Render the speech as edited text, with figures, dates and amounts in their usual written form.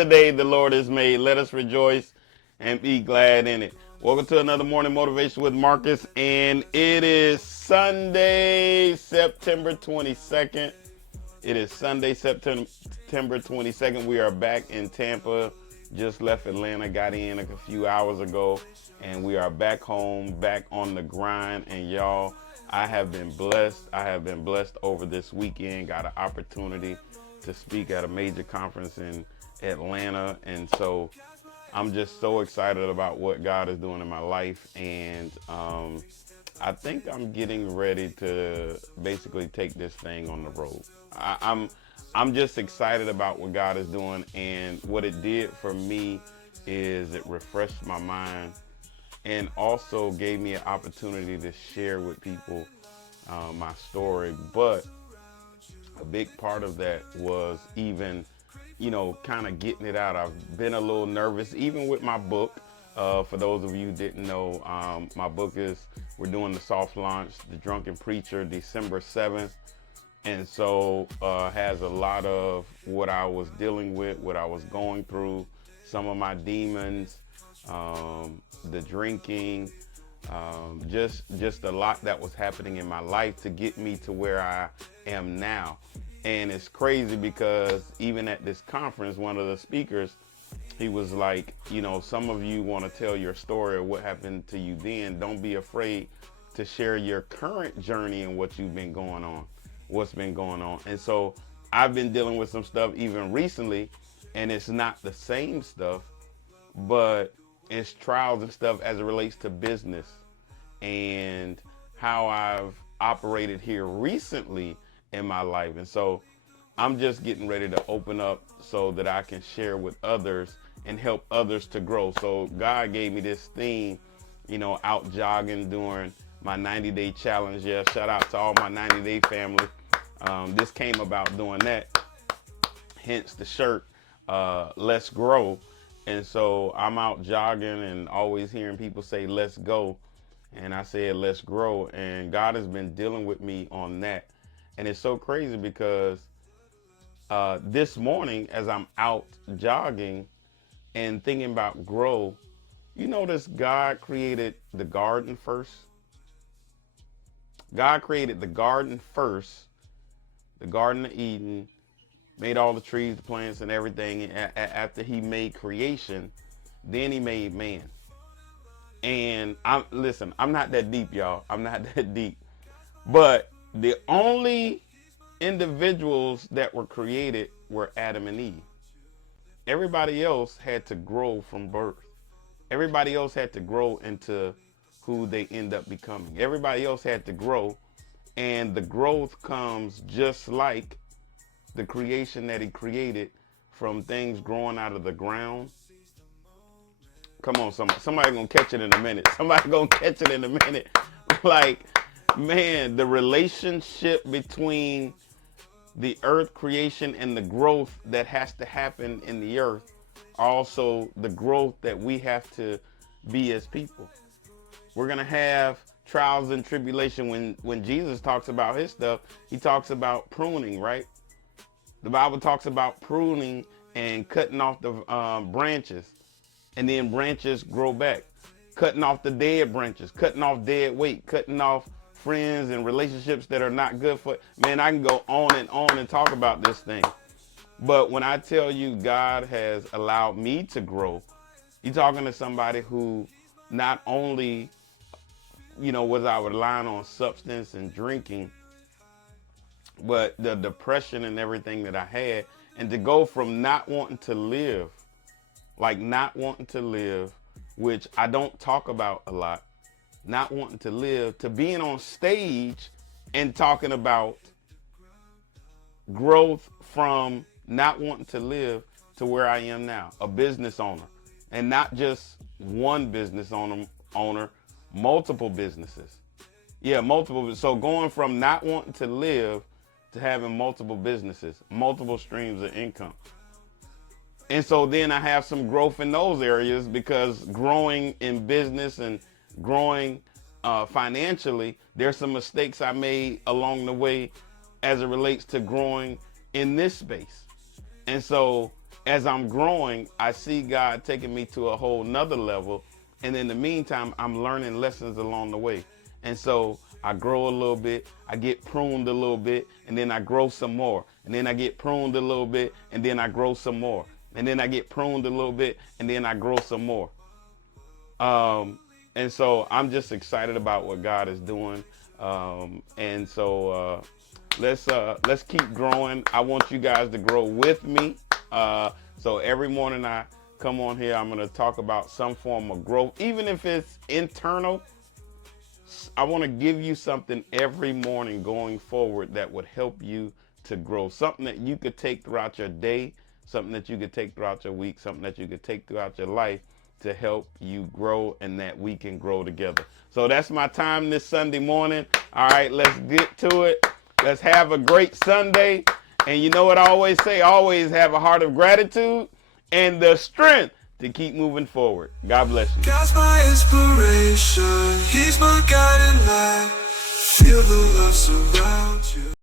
the day the Lord has made. Let us rejoice and be glad in it. Welcome to another morning motivation with Marcus, and it is Sunday, September 22nd. It is Sunday, September 22nd. We are back in Tampa. Just left Atlanta, got in a few hours ago, and we are back home, back on the grind. And y'all, I have been blessed. I have been blessed over this weekend. Got an opportunity to speak at a major conference in Atlanta. And so I'm just so excited about what God is doing in my life. And I think I'm getting ready to basically take this thing on the road. I'm just excited about what God is doing, and what it did for me is it refreshed my mind and also gave me an opportunity to share with people my story. But a big part of that was even, kind of getting it out. I've been a little nervous, even with my book. For those of you who didn't know, my book we're doing the soft launch, The Drunken Preacher, December 7th. And so has a lot of what I was dealing with, what I was going through, some of my demons, the drinking, just a lot that was happening in my life to get me to where I am now. And it's crazy because even at this conference, one of the speakers, he was like, some of you want to tell your story of what happened to you then. Don't be afraid to share your current journey and what's been going on. And so I've been dealing with some stuff even recently, and it's not the same stuff, but it's trials and stuff as it relates to business and how I've operated here recently in my life. And so I'm just getting ready to open up so that I can share with others and help others to grow. So God gave me this theme, out jogging during my 90-day challenge. Yeah, shout out to all my 90-day family. This came about doing that, hence the shirt, Let's Grow. And so I'm out jogging and always hearing people say, let's go. And I said, let's grow. And God has been dealing with me on that. And it's so crazy because this morning, as I'm out jogging and thinking about grow, you notice God created the garden first. God created the garden first, the Garden of Eden, made all the trees, the plants, and everything. After he made creation, then he made man. And I'm not that deep, y'all. I'm not that deep. But the only individuals that were created were Adam and Eve. Everybody else had to grow from birth. Everybody else had to grow into who they end up becoming. Everybody else had to grow, and the growth comes just like the creation that he created from things growing out of the ground. Come on, somebody gonna catch it in a minute. Somebody gonna catch it in a minute. Like, man, the relationship between the earth creation and the growth that has to happen in the earth, also the growth that we have to be as people. We're gonna have trials and tribulation. When Jesus talks about his stuff, he talks about pruning, right? The Bible talks about pruning and cutting off the branches, and then branches grow back. Cutting off the dead branches, cutting off dead weight, cutting off friends and relationships that are not good for. Man, I can go on and talk about this thing. But when I tell you God has allowed me to grow, you're talking to somebody who not only was I relying on substance and drinking, but the depression and everything that I had, and to go from not wanting to live, which I don't talk about a lot, not wanting to live, to being on stage and talking about growth from not wanting to live to where I am now, a business owner, and not just one business owner, multiple businesses. Yeah, multiple. So going from not wanting to live to having multiple businesses, multiple streams of income. And so then I have some growth in those areas, because growing in business and growing financially, there's some mistakes I made along the way as it relates to growing in this space. And so as I'm growing, I see God taking me to a whole nother level. And in the meantime, I'm learning lessons along the way. And so I grow a little bit, I get pruned a little bit, and then I grow some more. And then I get pruned a little bit, and then I grow some more. And then I get pruned a little bit, and then I grow some more. And so I'm just excited about what God is doing. And so let's keep growing. I want you guys to grow with me. So every morning I come on here, I'm going to talk about some form of growth, even if it's internal. I want to give you something every morning going forward that would help you to grow, something that you could take throughout your day, something that you could take throughout your week, something that you could take throughout your life to help you grow and that we can grow together. So that's my time this Sunday morning. All right, let's get to it. Let's have a great Sunday. And you know what I always say? Always have a heart of gratitude and the strength to keep moving forward. God bless you. God's my inspiration. He's my guiding light. Feel the love surround you.